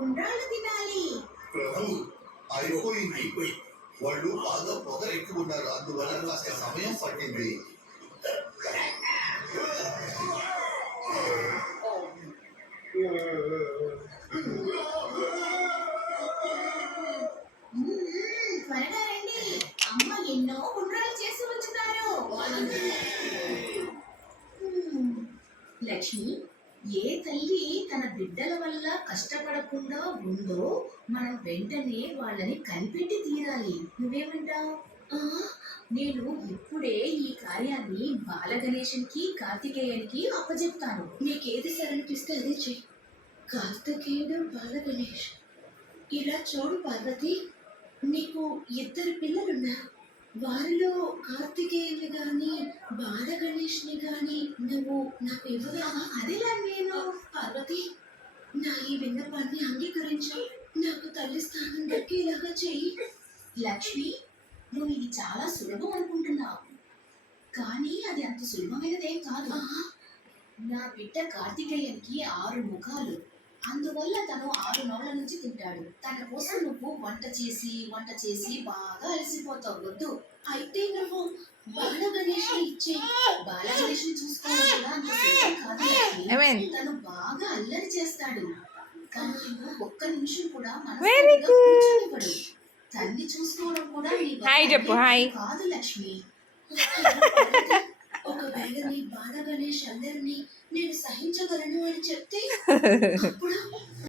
ఉండ్రాళ్ళు తినాలి. ప్రభు అయిపోయింది. వాళ్ళు బాగా పొగరెక్కున్నారు, అందువల్ల కాస్త సమయం పట్టింది. త్వరగా రండి, అమ్మ ఎన్నో ఉండ్రాళ్ళు చేసి ఉంచుతారు. లక్ష్మి, ఏ తల్లి తన బిడ్డల వల్ల కష్టపడకుండా ఉందో మనం వెంటనే వాళ్ళని కనిపెట్టి తీరాలి. నువ్వేమంటావు? నేను ఇప్పుడే ఈ కార్యాన్ని బాలగణేశునికి కార్తికేయునికి అప్పచెప్తాను. నీకేది సరనిపిస్తే అదే చెయ్యి. కార్తికేయుడు, బాలగణేష్. ఇలా చూడు పార్వతి, నీకు 2 పిల్లలున్నారు. వారిలో కార్తికేయుని గాని బాలగణేష్ని గాని నువ్వు నాకు ఇవ్వగలవా? అదేలా నేను. పార్వతి, నా ఈ విన్నపాన్ని అంగీకరించు. నాకు తల్లి స్థానం దక్కేలాగా చెయ్యి. లక్ష్మి, నువ్వు ఇది చాలా సులభం అనుకుంటున్నావు, కానీ అది అంత సులభమైనదేం కాదు. నా బిడ్డ కార్తికేయునికి 6 ముఖాలు, అందువల్ల తను 6 నోళ్ల నుంచి తింటాడు. తన కోసం నువ్వు వంట చేసి బాగా అలసిపోతావు. వద్దు. అయితే నువ్వు బాలగణేష్ని ఇచ్చే. బాలగణేష్ని చూసుకోవడం కూడా అంత సులభం కాదు. తను బాగా అల్లరి చేస్తాడు, కానీ నువ్వు ఒక్క నిమిషం కూడా మనసుగా కూర్చోనివ్వడు. తల్లి చూసుకోవడం కూడా కాదు లక్ష్మి. ఒకవేళ నీ బాలగణేష్ అందరినీ నేను సహించగలను అని చెప్తే అప్పుడు